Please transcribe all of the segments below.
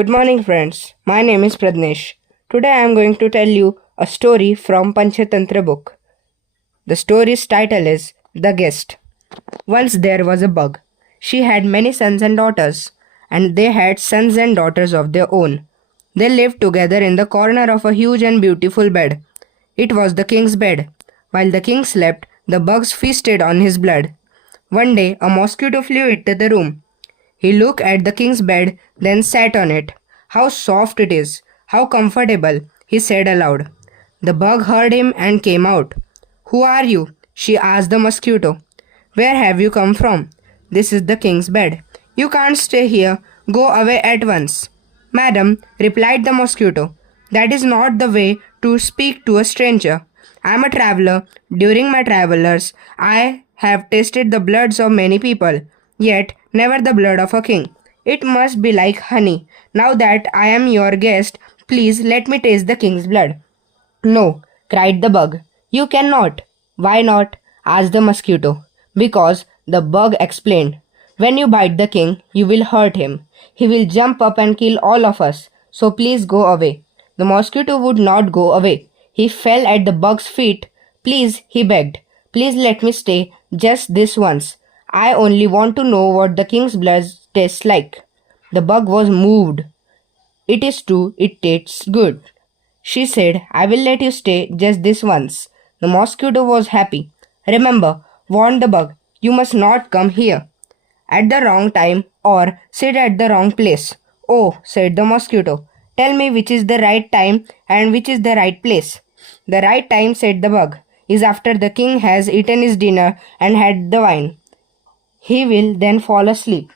Good morning, friends. My name is Pradnesh. Today I am going to tell you a story from Panchatantra book. The story's title is The Guest. Once there was a bug. She had many sons and daughters, and they had sons and daughters of their own. They lived together in the corner of a huge and beautiful bed. It was the king's bed. While the king slept, the bugs feasted on his blood. One day, a mosquito flew into the room. He looked at the king's bed, then sat on it. How soft it is! How comfortable! He said aloud. The bug heard him and came out. Who are you? She asked the mosquito. Where have you come from? This is the king's bed. You can't stay here. Go away at once. Madam, replied the mosquito, that is not the way to speak to a stranger. I am a traveler. During my travels, I have tasted the bloods of many people, yet never the blood of a king. It must be like honey. Now that I am your guest, please let me taste the king's blood. No, cried the bug. You cannot. Why not? Asked the mosquito. Because, the bug explained. When you bite the king, you will hurt him. He will jump up and kill all of us. So please go away. The mosquito would not go away. He fell at the bug's feet. Please, he begged. Please let me stay just this once. I only want to know what the king's blood tastes like. The bug was moved. It is true, it tastes good. She said, I will let you stay just this once. The mosquito was happy. Remember, warned the bug, you must not come here at the wrong time or sit at the wrong place. Oh, said the mosquito, tell me which is the right time and which is the right place. The right time, said the bug, is after the king has eaten his dinner and had the wine. He will then fall asleep.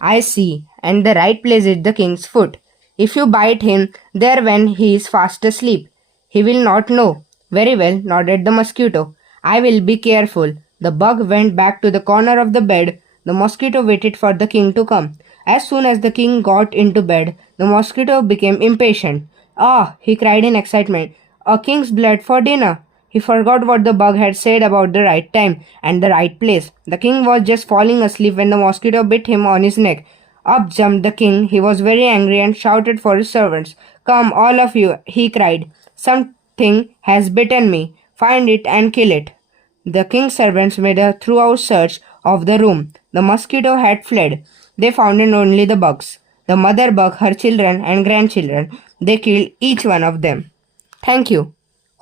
I see, and the right place is the king's foot. If you bite him there when he is fast asleep, he will not know. Very well, nodded the mosquito. I will be careful. The bug went back to the corner of the bed. The mosquito waited for the king to come. As soon as the king got into bed, the mosquito became impatient. Ah, he cried in excitement, a king's blood for dinner. He forgot what the bug had said about the right time and the right place. The king was just falling asleep when the mosquito bit him on his neck. Up jumped the king. He was very angry and shouted for his servants. Come, all of you, he cried. Something has bitten me. Find it and kill it. The king's servants made a thorough search of the room. The mosquito had fled. They found only the bugs. The mother bug, her children and grandchildren. They killed each one of them. Thank you.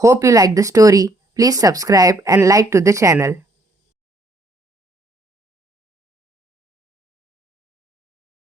Hope you liked the story. Please subscribe and like to the channel.